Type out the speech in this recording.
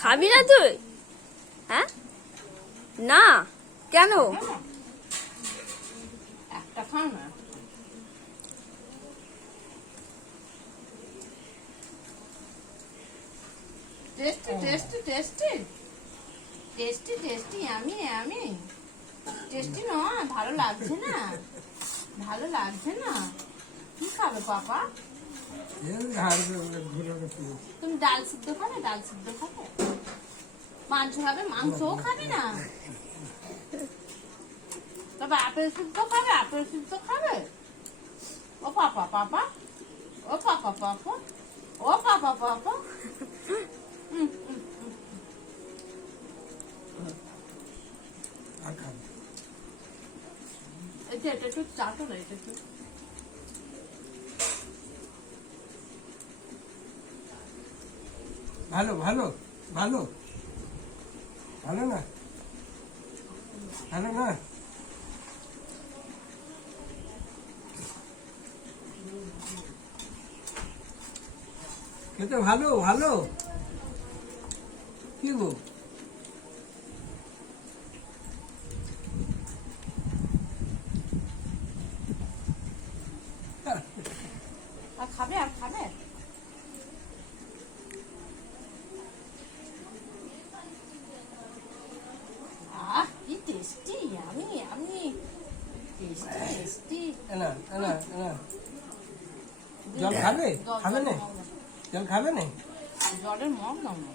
খাবি না তুই? হ্যাঁ না কেন? একটা খাও না। Tasty tasty tasty tasty tasty আমি আমি টেস্টি নয়, ভালো লাগছে না, ভালো লাগছে না। কি খাবে পাপা? তুমি ডাল সিদ্ধ খাবে? ডাল সিদ্ধ খাবে? মাংস খাবে? মাংসও খাবে না? তবে আপেল সিদ্ধ খাবে? আপেল সিদ্ধ খাবে? ও পাপা পাপা, ও পাপা পাপা, ও পাপা পাপা। এটা একটু চাটো না, এটা একটু। ভালো ভালো ভালো ভালো না, ভালো না। খেতে ভালো ভালো কি গো? আর খাবে? আর খাবে? আহ কি টেস্টি, আমি আমি টেস্টি টেস্টি। এনা এনা এনা জল খাবে? খাবে না? জল খাবে না? জলের মগ নাও না।